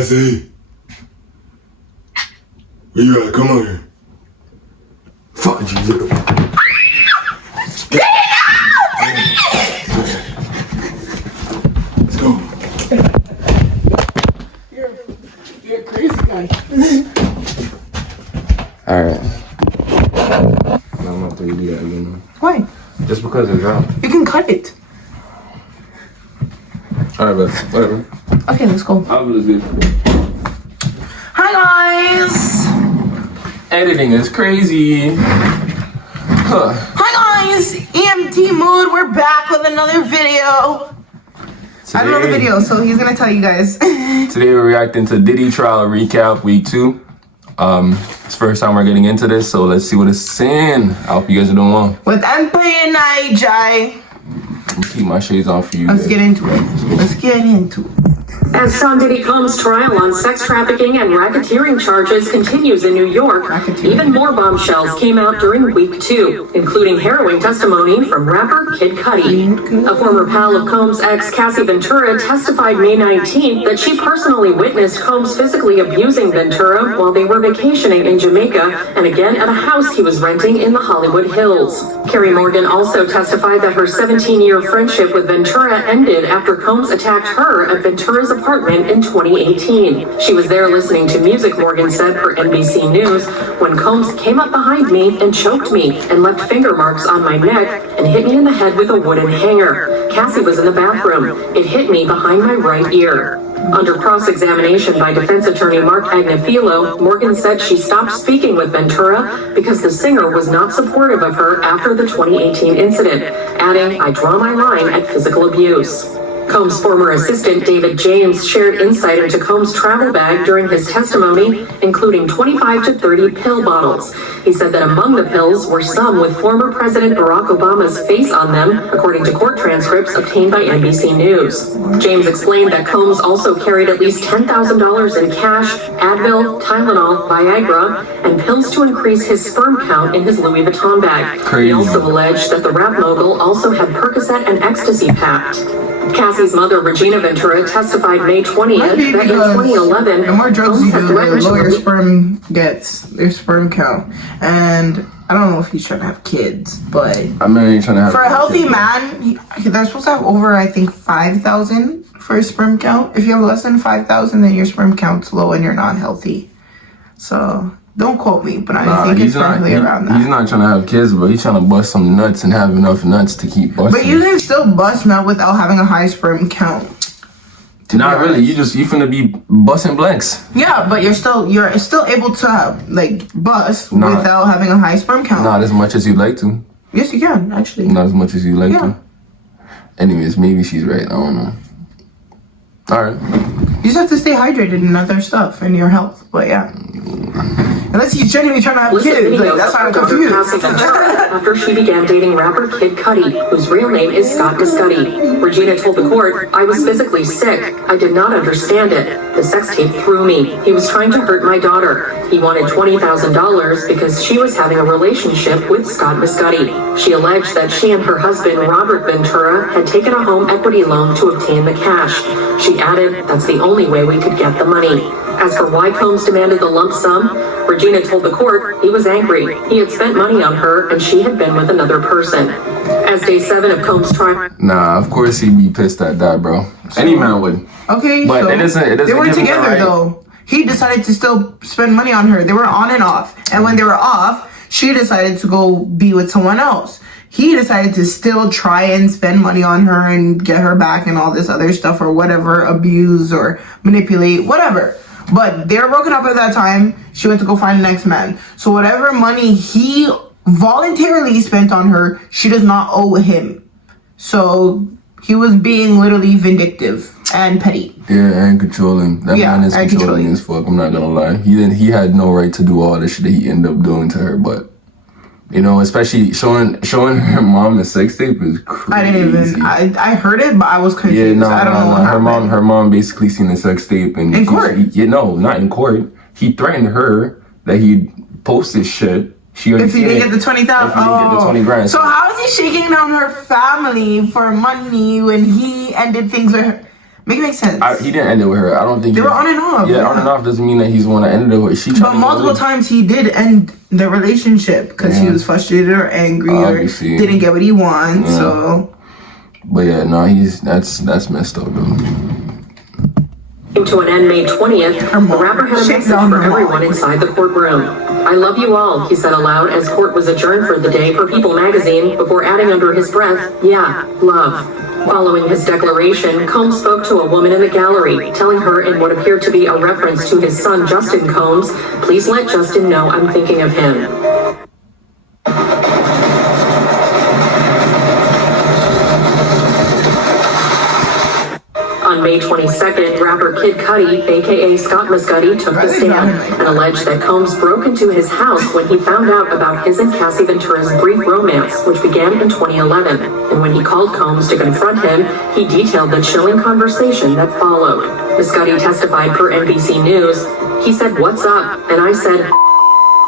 Cassie. Where you at? Come on here. Fuck you, little. Let's go. You're a crazy guy. Alright. I'm not gonna do that again. Why? Just because it's out. You can cut it. Alright, but whatever. Okay, let's go. I'll do this good. Hi guys. Editing is crazy. Huh. Hi guys. EMT Mood. We're back with another video. I don't know the video, so he's gonna tell you guys. Today we're reacting to Diddy trial recap week 2. It's the first time we're getting into this, so let's see what it's in. I hope you guys are doing well. With MP and IJ. Let me keep my shades on for you. Let's get into it. Let's get into it. As Sean Diddy Combs' trial on sex trafficking and racketeering charges continues in New York, even more bombshells came out during week 2, including harrowing testimony from rapper Kid Cudi. A former pal of Combs' ex, Cassie Ventura, testified May 19th that she personally witnessed Combs physically abusing Ventura while they were vacationing in Jamaica and again at a house he was renting in the Hollywood Hills. Carrie Morgan also testified that her 17-year friendship with Ventura ended after Combs attacked her at Ventura's apartment in 2018. She was there listening to music, Morgan said for NBC News, when Combs came up behind me and choked me and left finger marks on my neck and hit me in the head with a wooden hanger. Cassie was in the bathroom. It hit me behind my right ear. Under cross-examination by defense attorney Mark Agnafilo, Morgan said she stopped speaking with Ventura because the singer was not supportive of her after the 2018 incident, adding, "I draw my line at physical abuse." Combs' former assistant, David James, shared insight into Combs' travel bag during his testimony, including 25 to 30 pill bottles. He said that among the pills were some with former President Barack Obama's face on them, according to court transcripts obtained by NBC News. James explained that Combs also carried at least $10,000 in cash, Advil, Tylenol, Viagra, and pills to increase his sperm count in his Louis Vuitton bag. Crazy. He also alleged that the rap mogul also had Percocet and ecstasy packed. Cassie's mother, Regina Ventura, testified May 20th that in 2011, the more drugs you do, the lower your originally sperm gets, your sperm count. And I don't know if he's trying to have kids, but I'm not even trying to have for a healthy kids, man, they're supposed to have over, I think, 5,000 for a sperm count. If you have less than 5,000, then your sperm count's low and you're not healthy. So don't quote me, but I think it's probably around that. He's not trying to have kids, but he's trying to bust some nuts and have enough nuts to keep busting. But you can still bust nut without having a high sperm count. Not really. You finna be busting blanks. Yeah, but you're still able to like bust without having a high sperm count. Not as much as you'd like to. Yes, you can actually. Not as much as you'd like to. Anyways, maybe she's right. I don't know. All right. You just have to stay hydrated and other stuff and your health. But yeah. Unless he's genuinely trying to have kids, like, that's why I'm confused. After she began dating rapper Kid Cudi, whose real name is Scott Biscotti. Regina told the court, "I was physically sick. I did not understand it. The sex tape threw me. He was trying to hurt my daughter. He wanted $20,000 because she was having a relationship with Scott Biscotti." She alleged that she and her husband, Robert Ventura, had taken a home equity loan to obtain the cash. She added, "That's the only way we could get the money." As for why Combs demanded the lump sum, Regina told the court he was angry. He had spent money on her and she had been with another person. As day 7 of Combs' trial. Nah, of course he'd be pissed at that, bro. Any man would. Okay, but so it doesn't they were give him together the right. though. He decided to still spend money on her. They were on and off. And when they were off, she decided to go be with someone else. He decided to still try and spend money on her and get her back and all this other stuff or whatever, abuse or manipulate, whatever. But they were broken up at that time. She went to go find the next man. So whatever money he voluntarily spent on her, she does not owe him. So he was being literally vindictive and petty. Yeah, and controlling. That man is controlling as fuck. I'm not gonna lie. He had no right to do all the shit that he ended up doing to her. But you know, especially showing her mom the sex tape is crazy. I didn't even. I heard it, but I was confused. Yeah, no, I don't know what happened. Her mom basically seen the sex tape and in court. No, not in court. He threatened her that he'd post this shit. If he didn't get the 20,000, if he didn't get the 20 grand. So how is he shaking down her family for money when he ended things with her? Make it make sense. He didn't end it with her. I don't think they were on and off. Yeah, on and off doesn't mean that he's the one that ended it with. But multiple times he did end the relationship because he was frustrated or angry or didn't get what he wants. So. But yeah, no, that's messed up, though. To an end May 20th, the rapper had a message for everyone inside the courtroom. I love you all, he said aloud as court was adjourned for the day per People magazine before adding under his breath, yeah, love. Following his declaration, Combs spoke to a woman in the gallery, telling her in what appeared to be a reference to his son Justin Combs, please let Justin know I'm thinking of him. On May 22nd, rapper Kid Cudi, aka Scott Muscudi, took the stand and alleged that Combs broke into his house when he found out about his and Cassie Ventura's brief romance, which began in 2011. And when he called Combs to confront him, he detailed the chilling conversation that followed. Muscudi testified per NBC News. He said, "What's up?" And I said,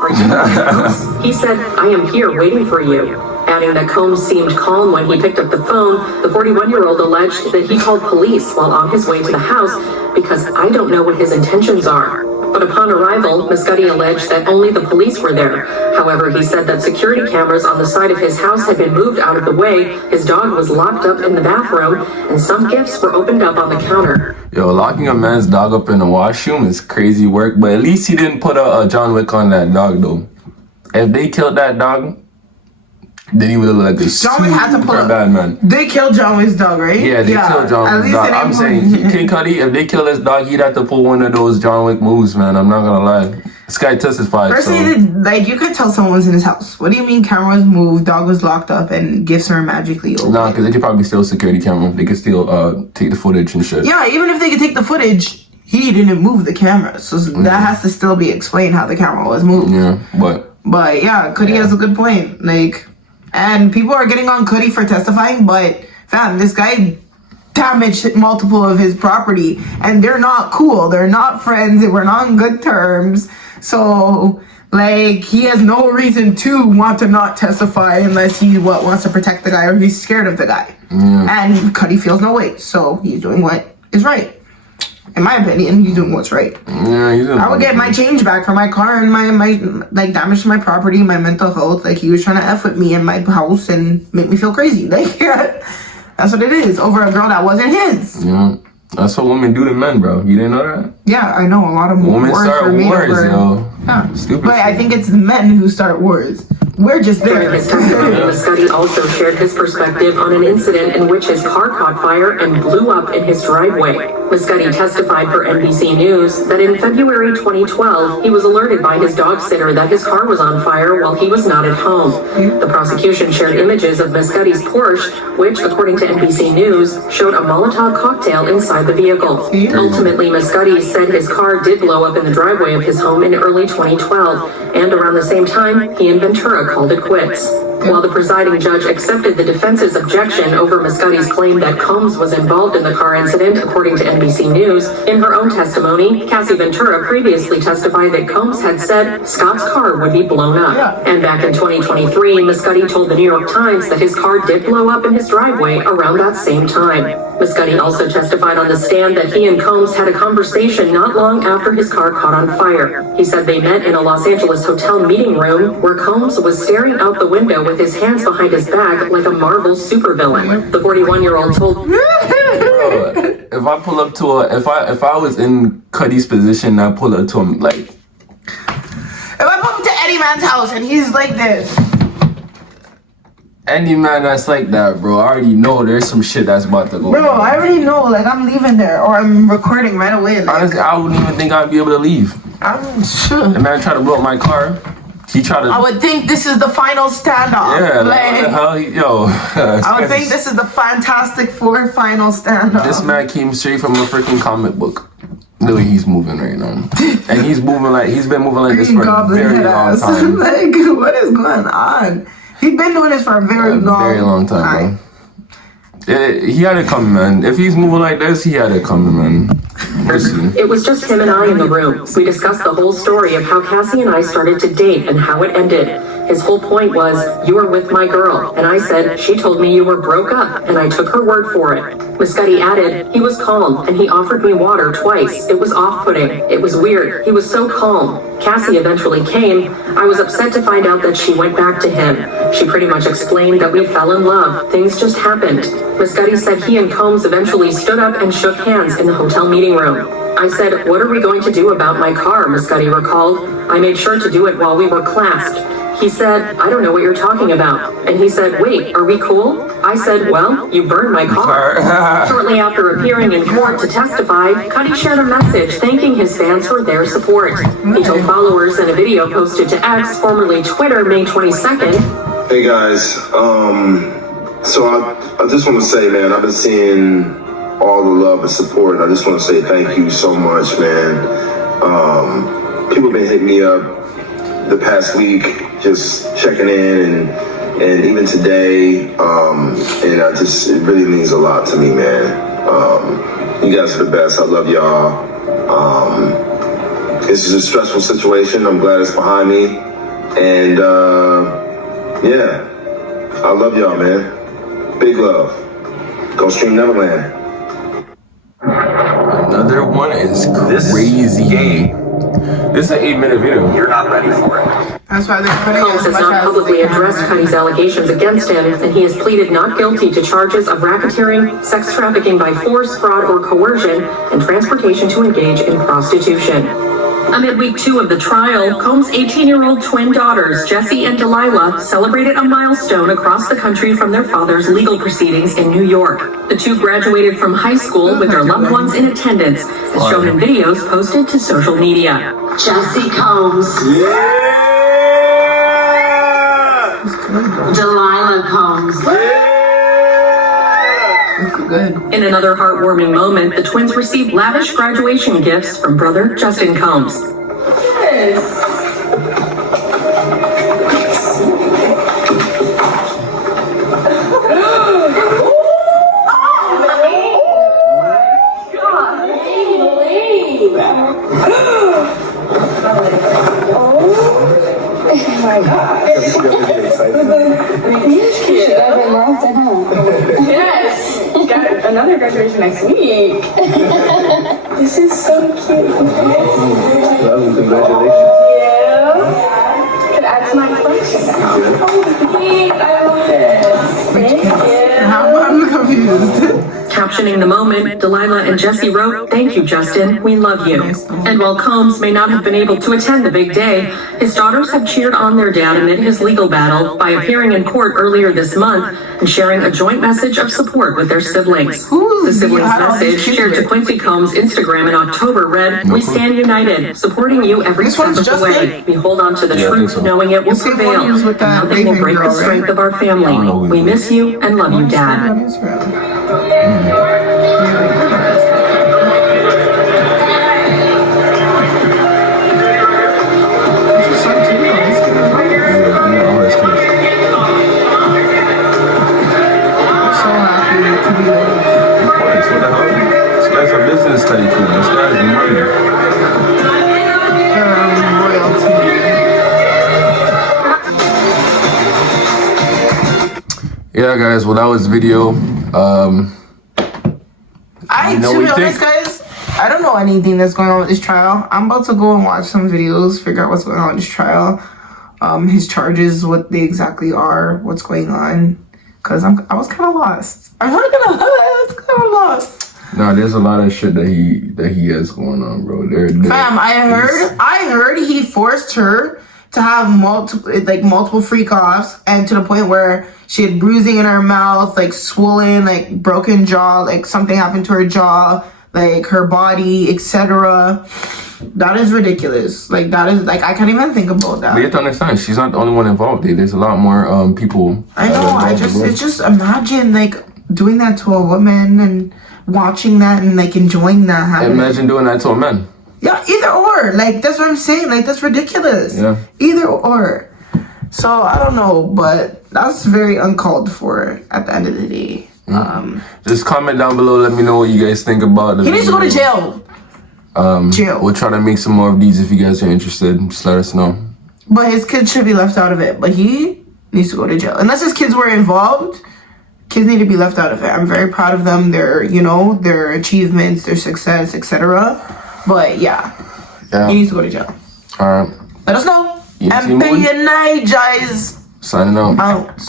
"Are you in my house?" He said, "I am here waiting for you." Adding that Combs seemed calm when he picked up the phone, the 41-year-old alleged that he called police while on his way to the house because I don't know what his intentions are. But upon arrival, Muscudi alleged that only the police were there. However, he said that security cameras on the side of his house had been moved out of the way, his dog was locked up in the bathroom, and some gifts were opened up on the counter. Yo, locking a man's dog up in the washroom is crazy work, but at least he didn't put a John Wick on that dog, though. If they killed that dog, then he would have looked like a John Wick had to pull up. bad man. They killed John Wick's dog, right? Yeah, they killed John Wick's dog. I'm saying, King Cudi, if they kill his dog, he'd have to pull one of those John Wick moves, man. I'm not gonna lie. This guy testified. Personally, like, you could tell someone was in his house. What do you mean cameras moved, dog was locked up, and gifts are magically open? Nah, because they could probably steal a security camera. They could still take the footage and shit. Yeah, even if they could take the footage, he didn't move the camera. So that has to still be explained how the camera was moved. Yeah, but yeah, Cudi has a good point. Like, and people are getting on Cudi for testifying, but fam, this guy damaged multiple of his property, and they're not cool. They're not friends. They were not on good terms. So, like, he has no reason to want to not testify unless he wants to protect the guy or he's scared of the guy. And Cudi feels no weight, so he's doing what is right. In my opinion, he's doing what's right. Yeah, he's doing I would get my change back for my car and my like damage to my property, my mental health. Like, he was trying to F with me in my house and make me feel crazy. Like, yeah, that's what it is. Over a girl that wasn't his. Yeah. That's what women do to men, bro. You didn't know that? Yeah, I know. A lot of women start wars, yo. Yeah. Stupid but shit. I think it's men who start wars. We're just there. During his testimony, Muscudi also shared his perspective on an incident in which his car caught fire and blew up in his driveway. Muscudi testified for NBC News that in February 2012, he was alerted by his dog sitter that his car was on fire while he was not at home. The prosecution shared images of Muscudi's Porsche, which, according to NBC News, showed a Molotov cocktail inside the vehicle. Ultimately, Muscudi said his car did blow up in the driveway of his home in early 2012, and around the same time, he and Ventura called it quits. While the presiding judge accepted the defense's objection over Muscudi's claim that Combs was involved in the car incident, according to NBC News, in her own testimony, Cassie Ventura previously testified that Combs had said Scott's car would be blown up. And back in 2023, Muscudi told the New York Times that his car did blow up in his driveway around that same time. Muscudi also testified on the stand that he and Combs had a conversation not long after his car caught on fire. He said they met in a Los Angeles hotel meeting room where Combs was staring out the window with his hands behind his back like a Marvel supervillain. The 41-year-old told... If I pull up to if I was in Cudi's position, I pull up to him like... If I pull up to Eddie Man's house and he's like this... Any man that's like that, bro, I already know there's some shit that's about to go. Bro, I already know, like, I'm leaving there or I'm recording right away. Like, honestly, I wouldn't even think I'd be able to leave. I'm sure. The man tried to blow up my car. He tried to... I would think this is the final standoff. Yeah, like, what the hell? I would think this is the Fantastic Four final standoff. This man came straight from a freaking comic book. The way he's moving right now. And he's moving like... He's been moving like this for a very long time. Like, what is going on? He's been doing this for a very long time, bro. He had it coming, man. If he's moving like this, he had it coming, man. It was just him and I in the room. We discussed the whole story of how Cassie and I started to date and how it ended. His whole point was, you were with my girl. And I said, she told me you were broke up, and I took her word for it. Muscati added, he was calm, and he offered me water twice. It was off-putting. It was weird. He was so calm. Cassie eventually came. I was upset to find out that she went back to him. She pretty much explained that we fell in love. Things just happened. Muscati said he and Combs eventually stood up and shook hands in the hotel meeting room. I said, what are we going to do about my car, Muscati recalled. I made sure to do it while we were clasped. He said, I don't know what you're talking about. And he said, wait, are we cool? I said, well, you burned my car. Shortly after appearing in court to testify, Cudi shared a message thanking his fans for their support. He told followers in a video posted to X, formerly Twitter, May 22nd. Hey guys, so I just want to say, man, I've been seeing all the love and support. I just want to say thank you so much, man. People have been hitting me up the past week, just checking in, and even today, and it really means a lot to me, man. You guys are the best. I love y'all. This is a stressful situation. I'm glad it's behind me, and yeah, I love y'all, man. Big love. Go stream Neverland. Another one is crazy. This is an 8-minute video. You're not ready for it. That's why they're putting Combs has not publicly addressed Cudi's allegations against him, and he has pleaded not guilty to charges of racketeering, sex trafficking by force, fraud, or coercion, and transportation to engage in prostitution. Amid week 2 of the trial, Combs' 18-year-old twin daughters, Jessie and Delilah, celebrated a milestone across the country from their father's legal proceedings in New York. The two graduated from high school with their loved ones in attendance, as shown in videos posted to social media. Jessie Combs. Yeah! Delilah Combs. good. In another heartwarming moment, the twins received lavish graduation gifts from brother Justin Combs. Yes. Yes, got another graduation next week. This is so cute. Congratulations. Yeah. Could add to my collection now. Oh, sweet. I love this. Thank you. I'm confused. Captioning the moment, Delilah and Jessie wrote, "Thank you, Justin. We love you." And while Combs may not have been able to attend the big day, his daughters have cheered on their dad amid his legal battle by appearing in court earlier this month and sharing a joint message of support with their siblings. The siblings' message, shared to Quincy Combs' Instagram in October, read, "We stand united, supporting you every step of the way. We hold on to the truth, knowing it will prevail. Nothing will break the strength of our family. We miss you and love you, Dad." Business tycoon. This guy's money. Yeah, guys. Well, that was video. To be honest, guys, I don't know anything that's going on with this trial. I'm about to go and watch some videos, figure out what's going on with this trial, his charges, what they exactly are, what's going on, because I was kind of lost. I'm not gonna lie, I was kind of lost. No, there's a lot of shit that he has going on, bro. Fam, I heard he forced her to have multiple freak offs, and to the point where she had bruising in her mouth, like swollen, like broken jaw, like something happened to her jaw, like her body, etc. That is ridiculous. Like that is like I can't even think about that. But you have to understand, she's not the only one involved. There's a lot more people. I know. It's just imagine like doing that to a woman and watching that and like enjoying that happening. Imagine doing that to a man. Yeah, either or. Like that's what I'm saying. Like that's ridiculous. Yeah. Either or. So I don't know, but that's very uncalled for at the end of the day. Just comment down below. Let me know what you guys think about it. He needs to go to jail. Jail. We'll try to make some more of these if you guys are interested. Just let us know. But his kids should be left out of it. But he needs to go to jail. Unless his kids were involved, kids need to be left out of it. I'm very proud of them, their, you know, their achievements, their success, etc. But yeah, he needs to go to jail. All right. Let us know. ENT And be energized. Signing out. Out.